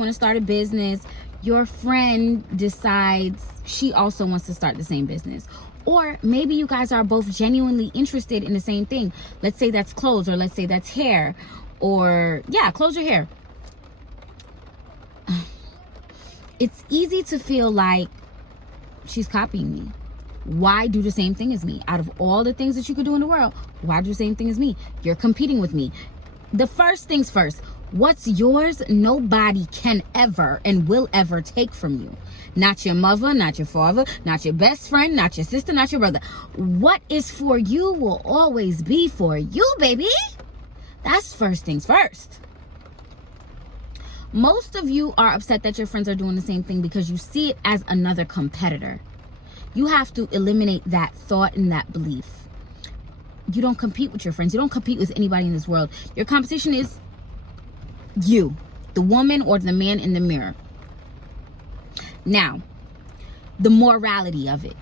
want to start a business, your friend decides she also wants to start the same business. Or maybe you guys are both genuinely interested in the same thing. Let's say that's clothes, or let's say that's hair, or yeah, clothes or hair. It's easy to feel like she's copying me. Why do the same thing as me? Out of all the things that you could do in the world, why do the same thing as me? You're competing with me. The first things first, what's yours, nobody can ever and will ever take from you. Not your mother, not your father, not your best friend, not your sister, not your brother. What is for you will always be for you, baby. That's first things first. Most of you are upset that your friends are doing the same thing because you see it as another competitor. You have to eliminate that thought and that belief. You don't compete with your friends. You don't compete with anybody in this world. Your competition is you, the woman or the man in the mirror. Now, the morality of it.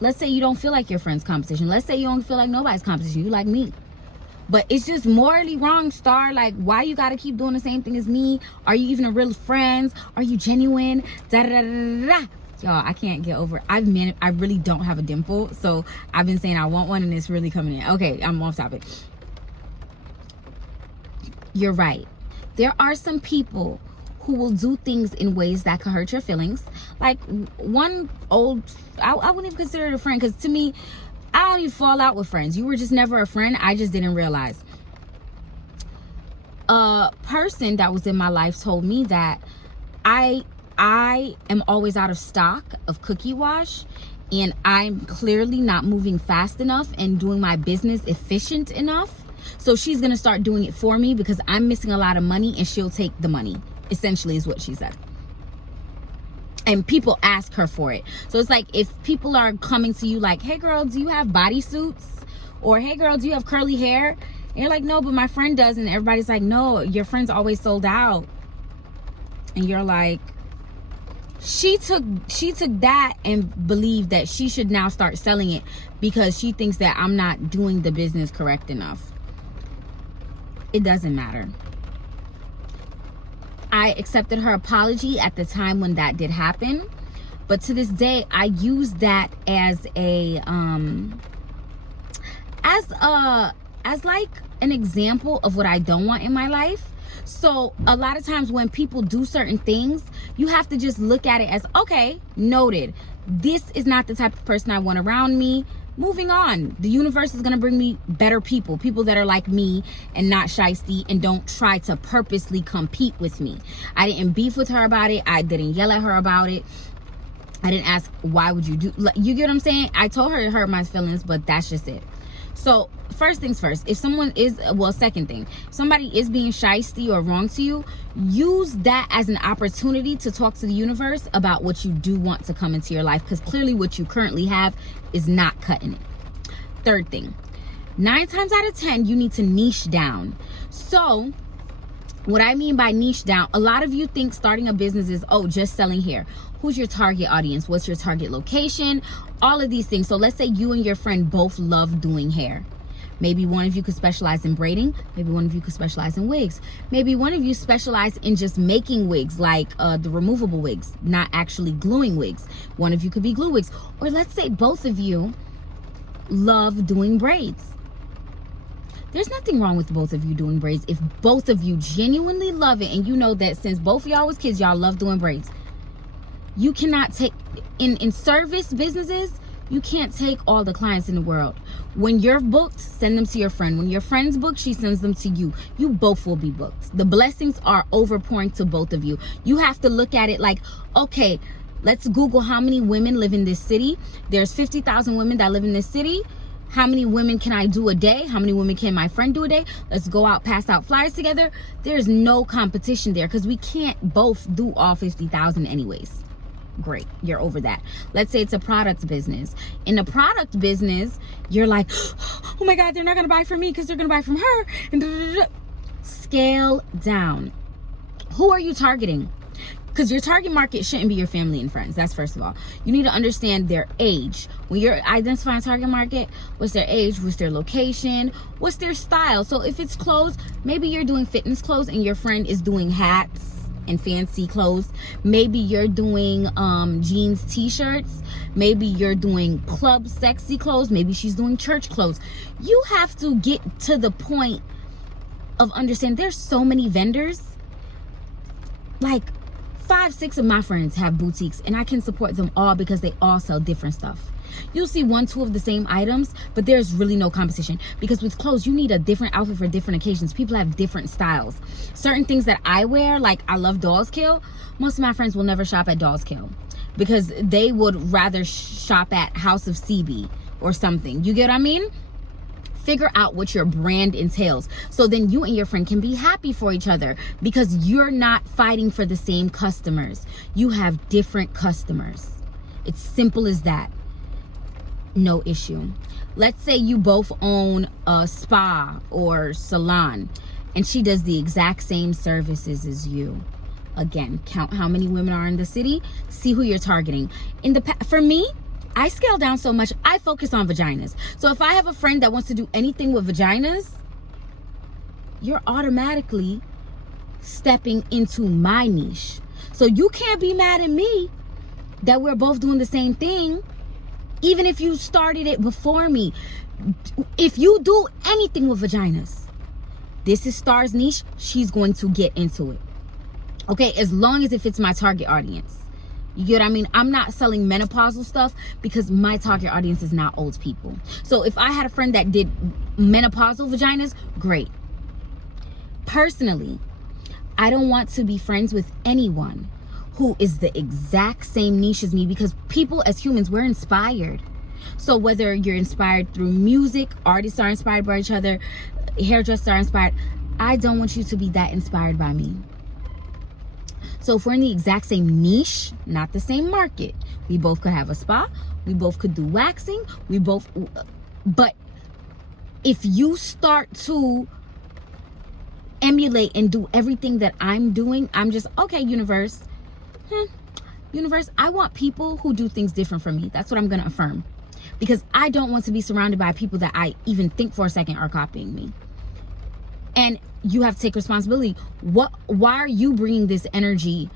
Let's say you don't feel like your friend's competition. Let's say you don't feel like nobody's competition. You like me. But it's just morally wrong, Star. Like, why you gotta keep doing the same thing as me? Are you even a real friend? Are you genuine? Da da da da da. Y'all, I can't get over it. I really don't have a dimple, so I've been saying I want one, and it's really coming in. Okay, I'm off topic. You're right. There are some people who will do things in ways that could hurt your feelings. Like one old, I wouldn't even consider it a friend, because to me, I don't even fall out with friends. You were just never a friend. I just didn't realize. A person that was in my life told me that I am always out of stock of cookie wash, and I'm clearly not moving fast enough and doing my business efficient enough. So she's going to start doing it for me because I'm missing a lot of money, and she'll take the money, essentially is what she said. And people ask her for it. So it's like, if people are coming to you like, hey girl, do you have bodysuits? Or hey girl, do you have curly hair? And you're like, no, but my friend does. And everybody's like, no, your friend's always sold out. And you're like, she took that and believed that she should now start selling it because she thinks that I'm not doing the business correct enough. It doesn't matter. I accepted her apology at the time when that did happen, but to this day I use that as like an example of what I don't want in my life. So a lot of times when people do certain things, you have to just look at it as, okay, noted. This is not the type of person I want around me. Moving on. The universe is going to bring me better people that are like me and not shiesty and don't try to purposely compete with me. I didn't beef with her about it. I didn't yell at her about it. I didn't ask, why would you do, you get what I'm saying? I told her it hurt my feelings, but that's just it. So first things first, if someone is, well, second thing, somebody is being shiesty or wrong to you, use that as an opportunity to talk to the universe about what you do want to come into your life, because clearly what you currently have is not cutting it. Third thing, 9 times out of 10, you need to niche down. So what I mean by niche down, a lot of you think starting a business is, oh, just selling hair. Who's your target audience? What's your target location? All of these things. So let's say you and your friend both love doing hair. Maybe one of you could specialize in braiding. Maybe one of you could specialize in wigs. Maybe one of you specialize in just making wigs, like the removable wigs, not actually gluing wigs. One of you could be glue wigs. Or let's say both of you love doing braids. There's nothing wrong with both of you doing braids if both of you genuinely love it, and you know that since both of y'all was kids, y'all love doing braids. You cannot take, in service businesses, you can't take all the clients in the world. When you're booked, send them to your friend. When your friend's booked, she sends them to you. You both will be booked. The blessings are overpouring to both of you. You have to look at it like, okay, let's Google how many women live in this city. There's 50,000 women that live in this city. How many women can I do a day? How many women can my friend do a day? Let's go out, pass out flyers together. There's no competition there because we can't both do all 50,000 anyways. Great, you're over that. Let's say it's a product business. In a product business, you're like, oh my God, they're not gonna buy from me because they're gonna buy from her. And scale down. Who are you targeting? Because your target market shouldn't be your family and friends. That's first of all. You need to understand their age. When you're identifying target market, what's their age, what's their location, what's their style. So if it's clothes, maybe you're doing fitness clothes and your friend is doing hats and fancy clothes. Maybe you're doing jeans t-shirts. Maybe you're doing club sexy clothes. Maybe she's doing church clothes. You have to get to the point of understanding there's so many vendors. Like 5-6 of my friends have boutiques, and I can support them all because they all sell different stuff. You'll see 1-2 of the same items, but there's really no competition, because with clothes you need a different outfit for different occasions. People have different styles. Certain things that I wear, like I love Dolls Kill, most of my friends will never shop at Dolls Kill because they would rather shop at House of CB or something. You get what I mean? Figure out what your brand entails, so then you and your friend can be happy for each other, because you're not fighting for the same customers. You have different customers. It's simple as that. No issue. Let's say you both own a spa or salon, and she does the exact same services as you. Again, count how many women are in the city, see who you're targeting. For me, I scale down so much, I focus on vaginas. So if I have a friend that wants to do anything with vaginas, you're automatically stepping into my niche. So you can't be mad at me that we're both doing the same thing, even if you started it before me. If you do anything with vaginas, this is Star's niche, she's going to get into it. Okay, as long as it fits my target audience. You get what I mean? I'm not selling menopausal stuff because my target audience is not old people. So if I had a friend that did menopausal vaginas, great. Personally, I don't want to be friends with anyone who is the exact same niche as me, because people as humans, we're inspired. So whether you're inspired through music, artists are inspired by each other, hairdressers are inspired, I don't want you to be that inspired by me. So if we're in the exact same niche, not the same market, we both could have a spa, we both could do waxing, but if you start to emulate and do everything that I'm doing, I'm just, okay, universe, I want people who do things different from me. That's what I'm going to affirm, because I don't want to be surrounded by people that I even think for a second are copying me. And you have to take responsibility. Why are you bringing this energy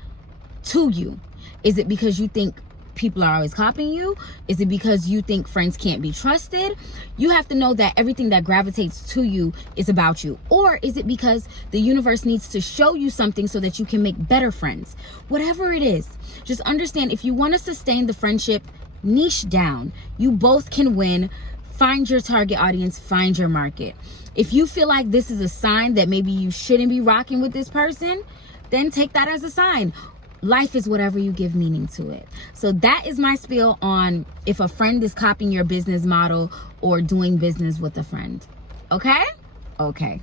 to you? Is it because you think people are always copying you? Is it because you think friends can't be trusted? You have to know that everything that gravitates to you is about you. Or is it because the universe needs to show you something so that you can make better friends? Whatever it is, just understand, if you want to sustain the friendship, niche down. You both can win. Find your target audience, find your market. If you feel like this is a sign that maybe you shouldn't be rocking with this person, then take that as a sign. Life is whatever you give meaning to it. So that is my spiel on if a friend is copying your business model or doing business with a friend. Okay? Okay.